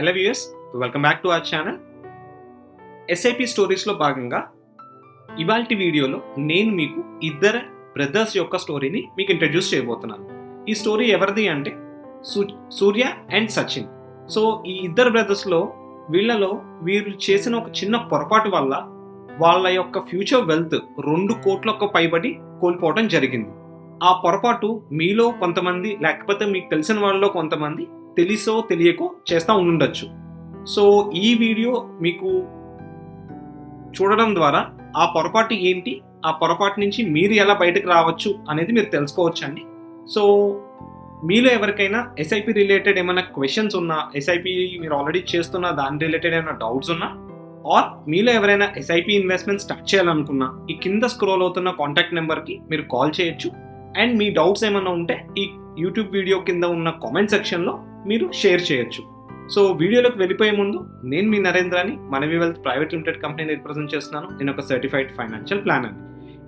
Hello viewers, welcome back to our channel. SIP స్టోరీస్లో భాగంగా ఇవాల్టి వీడియోలో నేను మీకు ఇద్దరు బ్రదర్స్ యొక్క స్టోరీని మీకు ఇంట్రడ్యూస్ చేయబోతున్నాను. ఈ స్టోరీ ఎవరిది అంటే సూర్య అండ్ సచిన్. సో ఈ ఇద్దరు బ్రదర్స్లో వీరు చేసిన ఒక చిన్న పొరపాటు వల్ల వాళ్ళ యొక్క ఫ్యూచర్ వెల్త్ 2 కోట్లకు పైబడి కోల్పోవడం జరిగింది. ఆ పొరపాటు మీలో కొంతమంది లేకపోతే మీకు తెలిసిన వాళ్ళలో కొంతమంది తెలిసో తెలియకో చేస్తూ ఉండొచ్చు. సో ఈ వీడియో మీకు చూడడం ద్వారా ఆ పొరపాటు ఏంటి, ఆ పొరపాటు నుంచి మీరు ఎలా బయటకు రావచ్చు అనేది మీరు తెలుసుకోవచ్చు అండి. సో మీలో ఎవరికైనా ఎస్ఐపి రిలేటెడ్ ఏమైనా క్వశ్చన్స్ ఉన్నా, ఎస్ఐపి మీరు ఆల్రెడీ చేస్తున్న దాని రిలేటెడ్ ఏమైనా డౌట్స్ ఉన్నా, ఆర్ మీలో ఎవరైనా ఎస్ఐపి ఇన్వెస్ట్మెంట్ స్టార్ట్ చేయాలనుకున్నా ఈ కింద స్క్రోల్ అవుతున్న కాంటాక్ట్ నెంబర్కి మీరు కాల్ చేయొచ్చు. అండ్ మీ డౌట్స్ ఏమైనా ఉంటే ఈ యూట్యూబ్ వీడియో కింద ఉన్న కామెంట్ సెక్షన్లో మీరు షేర్ చేయొచ్చు. సో వీడియోలోకి వెళ్ళిపోయే ముందు నేను మీ నరేంద్రాని మనవి వెల్త్ ప్రైవేట్ లిమిటెడ్ కంపెనీని రిప్రజెంట్ చేస్తున్నాను. నేను ఒక సర్టిఫైడ్ ఫైనాన్షియల్ ప్లానర్.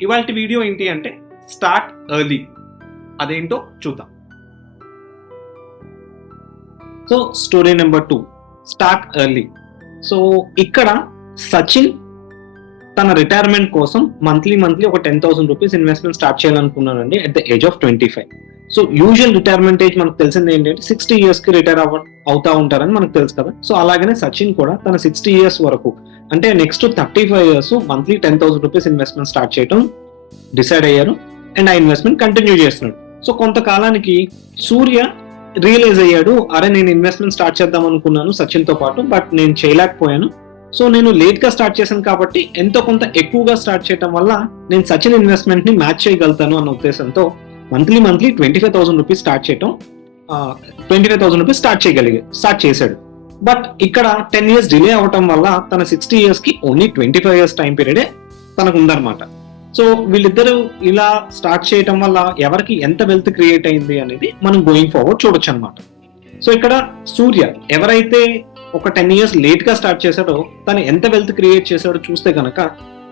ఇవాల్టి వీడియో ఏంటి అంటే స్టార్ట్ ఎర్లీ. అదేంటో చూద్దాం. So story number 2, start early. So ఇక్కడ సచిన్ తన రిటైర్మెంట్ కోసం మంత్లీ ఒక 10,000 రూపీస్ ఇన్వెస్ట్మెంట్ స్టార్ట్ చేయాలనుకున్నానండి at the age of 25. So usual retirement age మనకు తెలిసింది ఏంటంటే 60 yearsకి రిటైర్ అవుతా ఉంటారని మనకు తెలుసు కదా. సో అలాగనే సచిన్ కూడా తన 60 years వరకు అంటే next 35 years monthly 10,000 rupees investment start చేయడం డిసైడ్ అయ్యారు. అండ్ ఆ ఇన్వెస్ట్మెంట్ కంటిన్యూ చేస్తున్నాడు. సో కొంతకాలానికి సూర్య రియలైజ్ అయ్యాడు, అరే నేను ఇన్వెస్ట్మెంట్ స్టార్ట్ చేద్దాం అనుకున్నాను సచిన్తో పాటు, బట్ నేను చేయలేకపోయాను. సో నేను లేట్గా స్టార్ట్ చేశాను కాబట్టి ఎంతో కొంత ఎక్కువగా స్టార్ట్ చేయడం వల్ల నేను సచిన్ ఇన్వెస్ట్మెంట్ ని మ్యాచ్ చేయగలుగుతాను అన్న ఉద్దేశంతో మంత్లీ 25,000 రూపీస్ స్టార్ట్ చేయటం 25,000 రూపీస్ స్టార్ట్ చేశాడు. బట్ ఇక్కడ 10 years డిలే అవటం వల్ల తన 60 yearsకి ఓన్లీ 25 years టైం పీరియడే తనకు ఉందన్నమాట. సో వీళ్ళిద్దరూ ఇలా స్టార్ట్ చేయటం వల్ల ఎవరికి ఎంత వెల్త్ క్రియేట్ అయింది అనేది మనం గోయింగ్ ఫార్వర్డ్ చూడొచ్చు అనమాట. సో ఇక్కడ సూర్య ఎవరైతే ఒక 10 years లేట్ గా స్టార్ట్ చేశాడో తను ఎంత వెల్త్ క్రియేట్ చేశాడో చూస్తే కనుక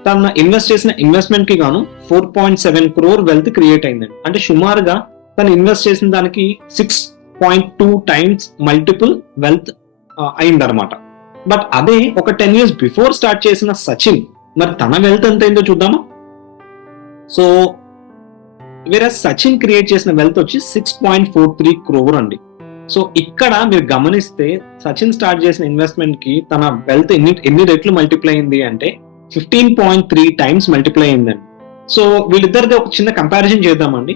తన ఇన్వెస్ట్ చేసిన ఇన్వెస్ట్మెంట్ కి గాను 4.7 crore వెల్త్ క్రియేట్ అయిందండి. అంటే సుమారుగా తను ఇన్వెస్ట్ చేసిన దానికి 6.2 times మల్టిపుల్ వెల్త్ అయిందనమాట. బట్ అదే ఒక 10 years బిఫోర్ స్టార్ట్ చేసిన సచిన్, మరి తన వెల్త్ ఎంత అయిందో చూద్దామా. సో వేరే సచిన్ క్రియేట్ చేసిన వెల్త్ వచ్చి 6.43 crore అండి. సో ఇక్కడ మీరు గమనిస్తే సచిన్ స్టార్ట్ చేసిన ఇన్వెస్ట్మెంట్ కి తన వెల్త్ ఎన్ని రెట్లు మల్టిప్లై అయింది అంటే 15.3 times మల్టిప్లై అయిందండి. సో వీళ్ళిద్దరిది ఒక చిన్న కంపారిజన్ చేద్దామండి.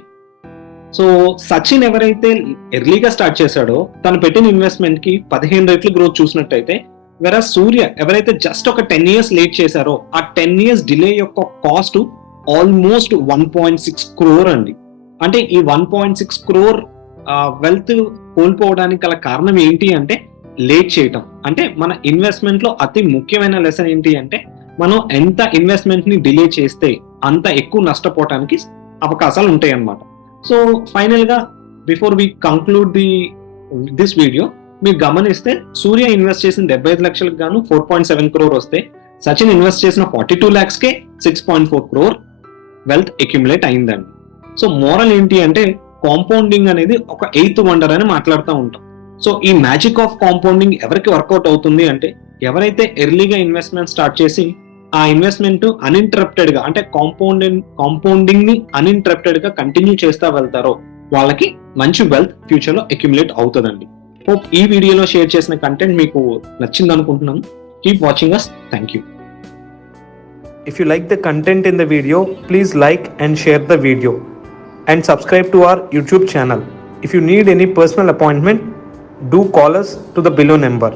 సో సచిన్ ఎవరైతే ఎర్లీగా స్టార్ట్ చేశాడో తను పెట్టిన ఇన్వెస్ట్మెంట్ కి 15 రెట్లు గ్రోత్ చూసినట్టయితే, వేరే సూర్య ఎవరైతే జస్ట్ ఒక 10 years లేట్ చేశారో ఆ 10 years డిలే యొక్క కాస్ట్ ఆల్మోస్ట్ 1.6 crore అండి. అంటే ఈ 1.6 crore వెల్త్ కోల్పోవడానికి గల కారణం ఏంటి అంటే లేట్ చేయటం. అంటే మన ఇన్వెస్ట్మెంట్ లో అతి ముఖ్యమైన లెసన్ ఏంటి అంటే మనం ఎంత ఇన్వెస్ట్మెంట్ ని డిలే చేస్తే అంత ఎక్కువ నష్టపోవడానికి అవకాశాలు ఉంటాయి అన్నమాట. సో ఫైనల్ గా before we conclude this video మీరు గమనిస్తే సూర్య ఇన్వెస్ట్ చేసిన 75 లక్షలకు గాను 4.7 crore వస్తే సచిన్ ఇన్వెస్ట్ చేసిన 42 lakhsకే 6.4 crore వెల్త్ అక్యుములేట్ అయిందండి. సో మోరల్ ఏంటి అంటే కాంపౌండింగ్ అనేది ఒక 8th వండర్ అని మాట్లాడుతూ ఉంటాం. సో ఈ మ్యాజిక్ ఆఫ్ కాంపౌండింగ్ ఎవరికి వర్కౌట్ అవుతుంది అంటే ఎవరైతే ఎర్లీగా ఇన్వెస్ట్మెంట్ స్టార్ట్ చేసి ఆ ఇన్వెస్ట్మెంట్ అన్ఇంటరప్టెడ్ గా అంటే కాంపౌండింగ్ ని అన్ఇంటరప్టెడ్ గా కంటిన్యూ చేస్తా వెళ్తారో వాళ్ళకి మంచి వెల్త్ ఫ్యూచర్ లో అక్యుములేట్ అవుతుందండి. హోప్ ఈ వీడియోలో షేర్ చేసిన కంటెంట్ మీకు నచ్చింది అనుకుంటున్నాను. Keep watching us. Thank you. If you like the content in the video, please like and share the video and subscribe to our YouTube channel. If you need any personal appointment, do call us to the below number.